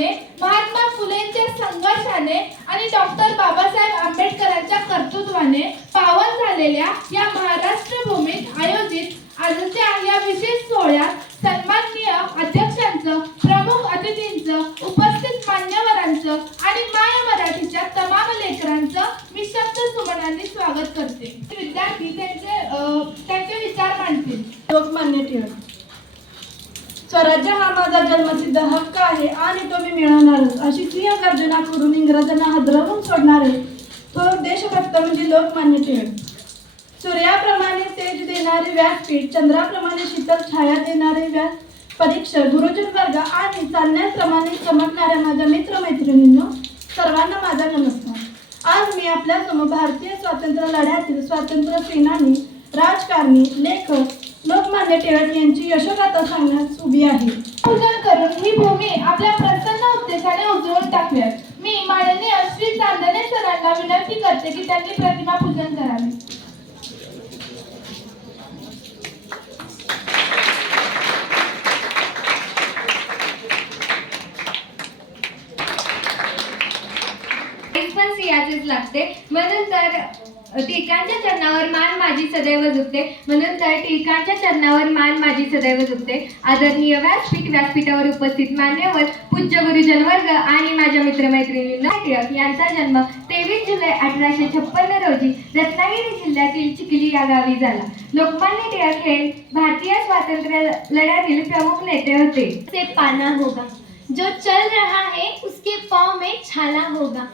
नेतृत्वाने, महात्मा फुलेंच्या संघर्षाने आणि डॉक्टर बाबासाहेब आंबेडकरांच्या कर्तृत्वाने पावन झालेल्या या महाराष्ट्र भूमीत आयोजित आजच्या या विशेष सोहळ्यात सन्माननीय अध्यक्षांचं, प्रमुख अतिथींचं, उपस्थित मान्यवरांचं आणि माय मराठीच्या तमाम लेकरांचं मी शब्द सुमनांनी स्वागत करते। विद्यार्थी त्यांचे विचार मांडतील। लोकमान्य टिळक। स्वराज्य हा माझा जन्मसिद्ध हक्क आहे आणि तो मी मिळवणारच अशी सिंह गर्जना करून इंग्रजांना हादरवून सोडणारे तो देशभक्त म्हणजे लोकमान्य टिळक। सूर्याप्रमाणे तेज देणारे व्यासपीठ, चंद्राप्रमाणे शीतल छाया देणारे व्यास परीक्षक, गुरुजन वर्ग आणि चांदण्याप्रमाणे चमकणाऱ्या माझ्या मित्रमैत्रिणींनो, सर्वांना माझा नमस्कार। आज मी आपल्या समोर भारतीय स्वातंत्र्य लढ्यातील स्वातंत्र्य सेनानी, राजकारणी, लेखक लोकमान्य टिळक यांची यशोगाथा सांगण्यास उभी आहे। पूजन करून ही भूमी आपल्या प्रसन्न उद्देशाने उजळून टाकूयात। मी माननीय श्री चांदणे सरांना विनंती करते की त्यांनी प्रतिमा पूजन करावे। पण सियाचेच लागते, म्हणून तर टिळकांच्या चरणावर मान माझी सदैव झुकते, म्हणून तर टिळकांच्या चरणावर मान माझी सदैव झुकते। आदरणीय व्यासपीठावर उपस्थित मान्यवर, पूज्य गुरुजन वर्ग आणि माझ्या मित्रमैत्रिणींनो, टिळक यांचा जन्म 23 जुलै 1856 रोजी रत्नागिरी जिल्ह्यातील चिखली या गावी झाला। लोकमान्य टिळक हे भारतीय स्वातंत्र्य लढ्यातील प्रमुख नेते होते। से पाना होगा, जो चल रहा है उसके पाँव में छाला होगा।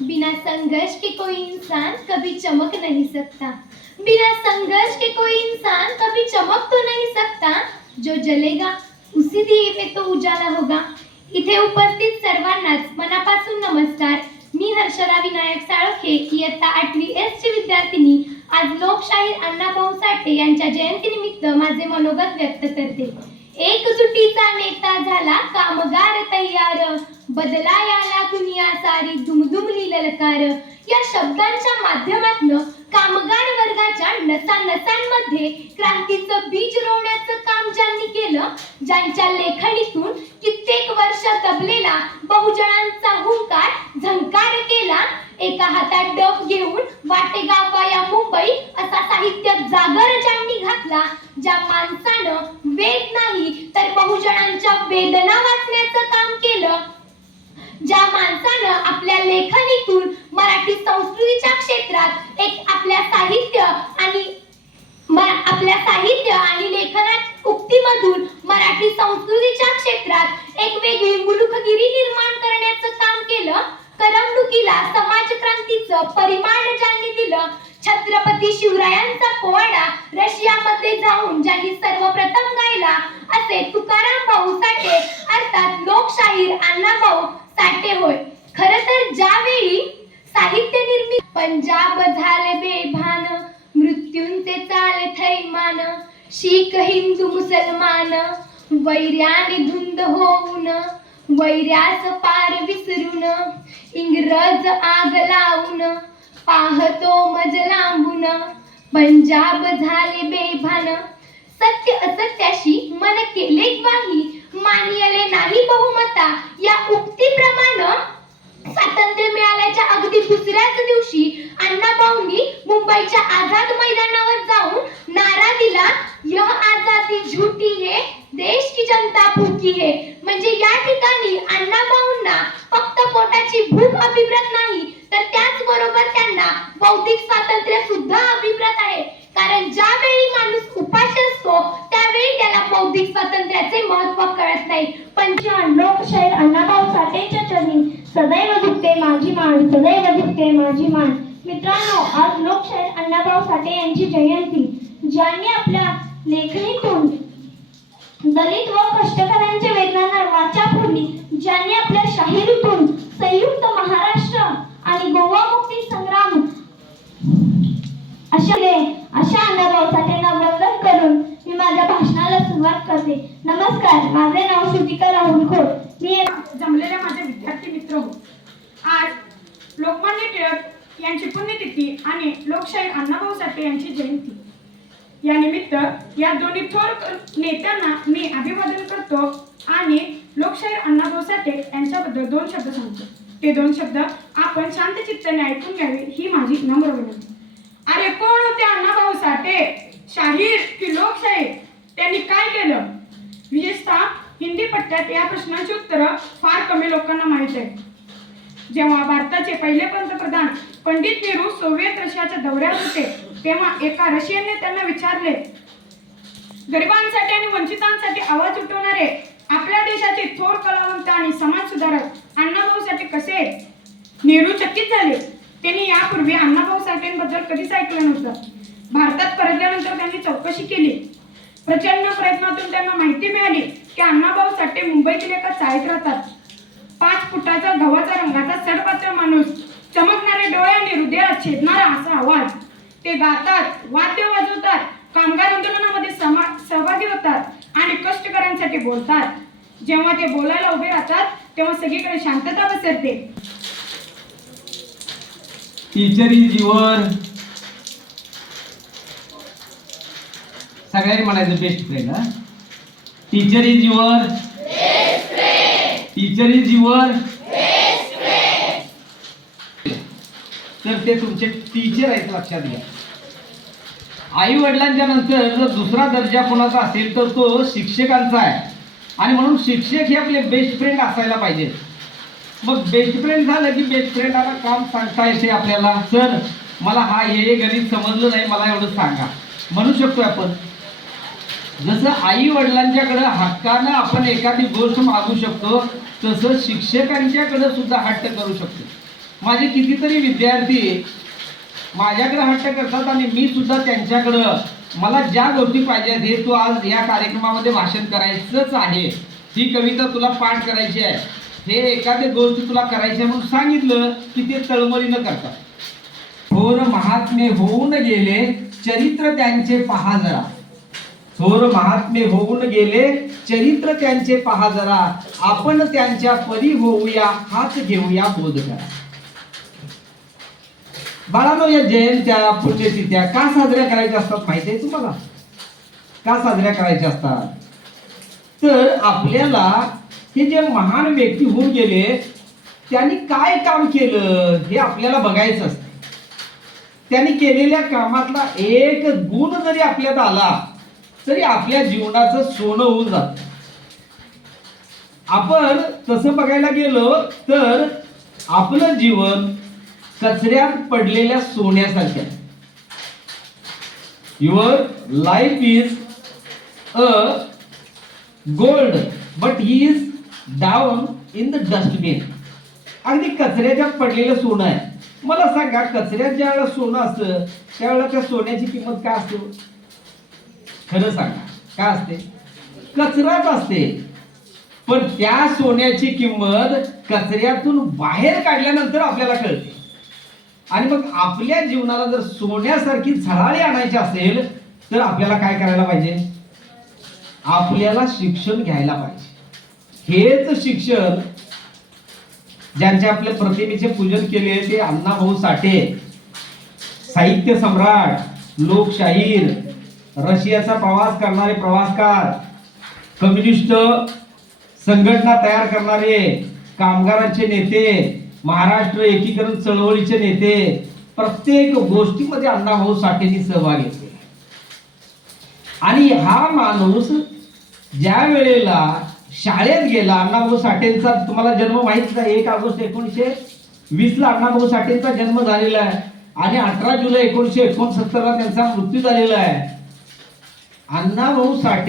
बिना संघर्ष के कोई इंसान कभी चमक नहीं सकता, बिना संघर्ष के कोई इंसान कभी चमक तो नहीं सकता। जो जलेगा उसी दिए में तो उजाला होगा। इथे उपस्थित सर्वांनाच मनापासून नमस्कार। मी हर्षदा विनायक साळोखे, इयत्ता 8वी S ची विद्यार्थिनी, आज लोकशाहीर अण्णाभाऊ साठे यांच्या जयंतीनिमित्त माझे मनोगत व्यक्त करते। एकजुटीचा नेता झाला कामगार तयार, बदलायाला दुनिया सारी दुमदुमली ललकार। या शब्दांच्या माध्यमातून कामगार वर्गाच्या नसानसांमध्ये क्रांतीचं बीज रोवण्याचं काम ज्यांनी केलं, ज्यांच्या लेखणीतून कित्येक वर्ष दबलेला बहुजनांचा हुंकार झंकार केला, एका हातात डफ घेऊन वाटेगाव वाया मुंबई असा साहित्य जागर ज्यांनी घातला, ज्या माणसानं वेद नाही तर बहुजनांच्या वेदना वाचण्याचं काम केलं, ज्या माणसानं आपल्या लेखणीतून मराठी संस्कृतीच्या क्षेत्रात एक आपल्या साहित्य आणि लेखनात उक्तीमधून मराठी संस्कृतीच्या क्षेत्रात एक वेगळी मुलुखगिरी निर्माण करण्याचं काम केलं, करमणुकीला समाजक्रांतीचं परिमाण ज्यांनी दिलं, छत्रपती शिवरायांचा पोवाडा रशियामध्ये जाऊन ज्यांनी सर्वप्रथम गायला, असे तुकाराम भाऊ साठे अर्थात लोकशाहीर अण्णाभाऊ साठे होय। खरं तर ज्यावेळी साहित्य निर्मिती पंजाब झाले बेभान, मृत्यूंचे चाले थैमान, शीख हिंदू मुसलमान वैर्याने धुंद होऊन, वैर्यास पार विसरून, इंग्रज आग लावून पाहतो मज लांबून, पंजाब झाले बेभान। सत्य असत्याशी मन केले ग्वाही, मानियले नाही बहुमता या उक्तीप्रमाणे स्वातंत्र्य मिळाल्याच्या अगदी दुसऱ्याच दिवशी अण्णाभाऊंनी मुंबईच्या आझाद मैदानावर जाऊन नारा दिला, यह आजादी झूठी है, देश की जनता भूकी है। म्हणजे या ठिकाणी अण्णाभाऊंना फक्त पोटाची भूक अभिप्रेत नाही, तर त्याचबरोबर त्यांना बौद्धिक स्वातंत्र्य सुद्धा अभिप्रेत आहे। कारण ज्यावेळी माणूस उपाशी असतो त्यावेळी त्याला बौद्धिक स्वातंत्र्याचे महत्त्व कळत नाही। लोकशाहीर अण्णाभाऊ साठेंच्या चरणी सदैव झुकते माझी मान, सदैव झुकते माझी मान। मित्रांनो, आज लोकशाहीर अण्णाभाऊ साठे यांची जयंती, ज्यांनी आपल्या लेखणीतून दलित व कष्टकऱ्यांच्या वेदनांना वाचा फोडली, ज्यांनी आपल्या शाहिरीतून संयुक्त महाराष्ट्र आणि गोवा मुक्ती संग्राम अशा अण्णाभाऊ साठेंना वंदन करून मी माझ्या भाषणाला सुरुवात करते। नमस्कार, माझे नाव श्रुतिका राहुल खोत, मी जमलेल्या माझे विद्यार्थी मित्र हो, आज लोकमान्य टिळक यांची पुण्यतिथी आणि लोकशाहीर अण्णाभाऊ साठे यांची जयंती। या निमित्त या दोन्ही थोर नेत्यांना मी अभिवादन करतो आणि लोकशाहीर अण्णाभाऊ साठे यांच्याबद्दल 2 शब्द सांगतो. ते 2 शब्द आपण शांतचित्ताने ऐकून घ्यावे ही माझी नम्र विनंती. अरे कोण होते अण्णाभाऊ साठे, शाहीर की लोकशाहीर? त्यांनी काय केलं? विशेषतः हिंदी पट्ट्यात या प्रश्नाची उत्तरं फार कमी लोकांना माहीत आहे. जेव्हा भारताचे पहिले पंतप्रधान पंडित नेहरू सोव्हिएत रशियाच्या दौऱ्यात होते तेव्हा एका रशियनने त्यांना विचारले, गरिबांसाठी आणि वंचितांसाठी आवाज उठवणारे आपल्या देशाचे थोर कलावंत आणि समाज सुधारक अण्णाभाऊ साठे कसे आहेत? नेहरू चकित झाले. त्यांनी यापूर्वी अण्णाभाऊ साठेंबद्दल कधीच ऐकलं नव्हतं. भारतात परतल्यानंतर त्यांनी चौकशी केली. प्रचंड प्रयत्नातून त्यांना माहिती मिळाली की अण्णाभाऊ साठे मुंबईतील एका चाळीत राहतात. 5 फुटाचा गव्हाचा रंगाचा सडपातळ माणूस, चमकणारे डोळे आणि हृदयाला छेदणारा असा आवाज. ते गातात, वाद्य वाजवतात, कामगार आंदोलनामध्ये सहभागी होतात आणि कष्टकऱ्यांसाठी बोलतात. जेव्हा ते बोलायला उभे राहतात तेव्हा सगळीकडे शांतता पसरते. टीचर इज युअर, सगळ्यांनी म्हणायचं बेस्ट फ्रेंड. हा, teacher is your best friend, teacher is your best friend. तर ते तुमचे टीचर आहेत लक्षात घ्या. आई वडिलांच्या नंतर जर दुसरा दर्जा कोणाचा असेल तर तो शिक्षकांचा आहे आणि म्हणून शिक्षक हे आपले बेस्ट फ्रेंड असायला पाहिजे. मग बेस्ट फ्रेंड झालं की बेस्ट फ्रेंडाला काम सांगता येते आपल्याला. सर मला हे गणित समजलं नाही, मला एवढं सांगा म्हणू शकतो आपण. जसं आई वडिलांच्याकडे हक्कानं आपण एखादी गोष्ट मागू शकतो तसं शिक्षकांच्याकडे सुद्धा हट्ट करू शकतो. माझे कितीतरी विद्यार्थी माझ्याकडे हट्ट करतात आणि मी सुद्धा त्यांच्याकडं मला ज्या गोष्टी पाहिजेत, हे तू आज या कार्यक्रमामध्ये भाषण करायचंच आहे, ही कविता तुला पाठ करायची आहे, हे एखादी गोष्ट तुला करायची आहे म्हणून सांगितलं की ते तळमळीनं करतात. थोर महात्मे होऊन गेले चरित्र त्यांचे पहा जरा, थोर महात्मे होऊन गेले चरित्र त्यांचे पहा जरा, आपण त्यांच्या परी होऊया हात घेऊया बोध करा. बाळांनो, या जयंत्या पुण्यतिथ्या का साजऱ्या करायच्या असतात माहिती आहे तुम्हाला? का साजऱ्या करायच्या असतात? तर आपल्याला हे जे महान व्यक्ती होऊन गेले त्यांनी काय काम केलं हे आपल्याला बघायचं असतं. त्यांनी केलेल्या कामातला एक गुण जरी आपल्यात आला तरी आपल्या जीवनाचं सोनं होऊन जात. आपण तसं बघायला गेलो तर आपलं जीवन कचऱ्यात पडलेल्या सोन्यासारखे. Your life is a gold but he is down in the dustbin. अगदी कचऱ्याच्यात पडलेलं सोनं आहे. मला सांगा, कचऱ्यात ज्या वेळेला सोनं असतं त्यावेळेला त्या सोन्याची किंमत काय असते? खरं सांगा, काय असते? कचराच असते. पण त्या सोन्याची किंमत कचऱ्यातून बाहेर काढल्यानंतर आपल्याला कळते. आणि मग आपल्या जीवनाला जर सोन्यासारखी झळाळी आणायची असेल तर आपल्याला काय करायला पाहिजे? आपल्याला शिक्षण घ्यायला पाहिजे. हेच शिक्षण ज्यांच्या आपल्या प्रतिमेचे पूजन केले ते अण्णाभाऊ साठे, साहित्य सम्राट, लोकशाहीर, रशियाचा प्रवास करणारे प्रवासकार, कम्युनिस्ट संघटना तयार करणारे, कामगारांचे नेते, महाराष्ट्र एकीकरण चळवळीचे नेते, प्रत्येक गोष्टीमध्ये अण्णाभाऊ साठेंनी सहभाग घेतला. आणि हा माणूस ज्या वेळेला शाळेत गेला, अण्णाभाऊ साठेंचा तुम्हाला जन्म माहितीच आहे. 1 ऑगस्ट 1920 ला अण्णाभाऊ साठेंचा जन्म झालेला आहे आणि 18 जुलै 1969 ला त्यांचा मृत्यू झालेला आहे. अण्णाभाऊ साठे